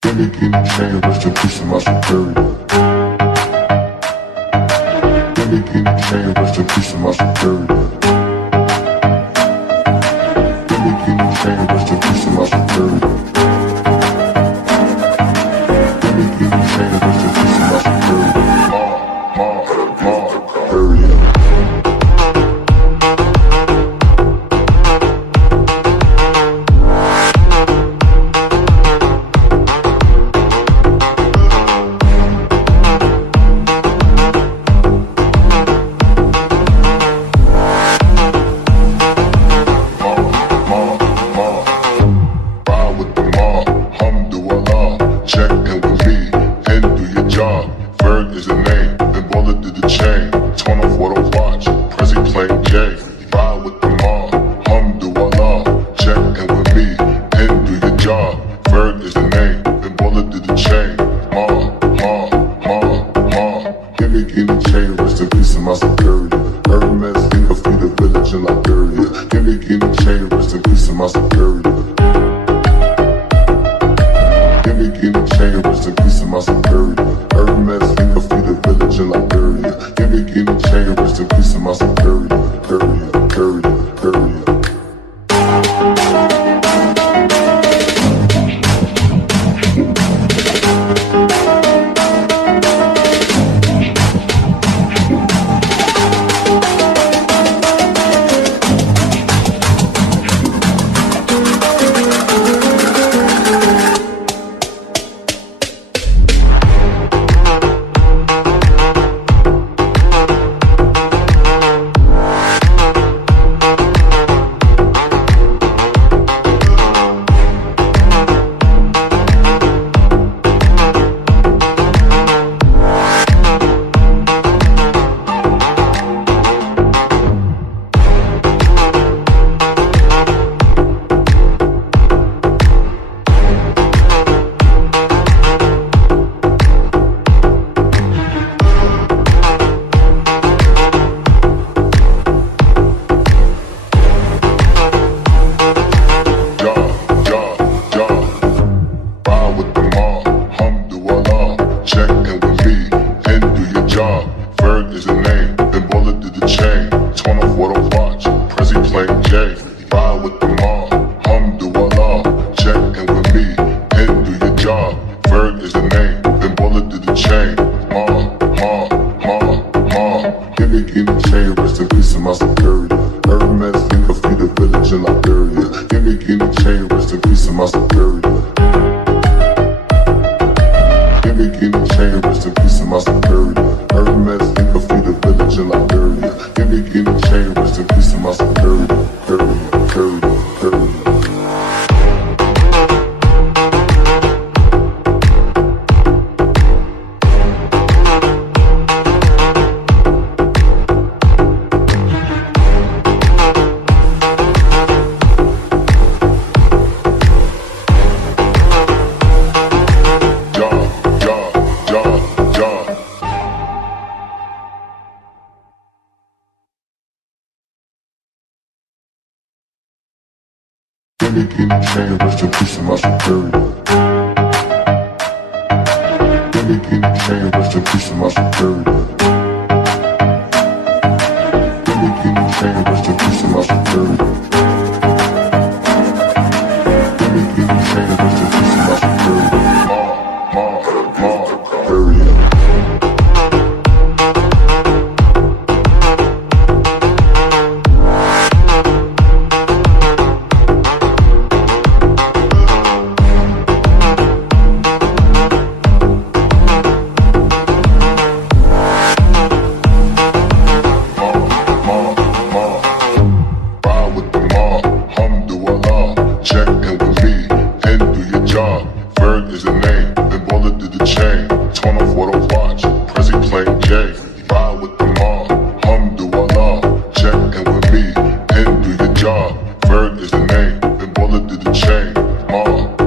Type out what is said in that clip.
Gimme chain, rest in peace to my superior. Gimme chain, rest in peace to my superior. Gimme chain, rest in peace to my superior. Gimme chain, rest in peace to my superior. Superior. Check in with me and do your job. Ferg is the name, then bullet did the chain. Torn off what I watch, Prezi playing J. Ride with the mob, alhamdulillah. Check in with me and do your job. Ferg is the name, then bullet did the chain. Gimme chain, rest in peace to my superior. Hermes, think of the village in Liberia. Gimme chain, rest in peace to my superior. Gimme chain, rest in peace to my superior. Hermes, think of the village in Liberia. Gimme chain, rest in peace to my superior. Check in with me and do your job. Ferg is the name, then bullet did the chain. Torn off what I watch, Prezi playing J. Ride with the mob, alhamdulillah. Check in with me and do your job. Ferg is the name, then bullet did the chain. Gimme chain, rest in peace to my superior. Hermes, think of the village in Liberia. Gimme chain, rest in peace to my superior. Gimme chain, rest in peace to my superior. Hermes, think of the village in Liberia. Gimme chain, rest in peace to my superior. Gimme chain, rest in peace to my superior. Gimme chain, rest in peace to my superior. Gimme chain, rest in peace to my superior. Gimme chain, rest in peace to my superior. Check in with me and do your job. Ferg is the name, then bullet did the chain. Torn off what I watch, Prezi playing J.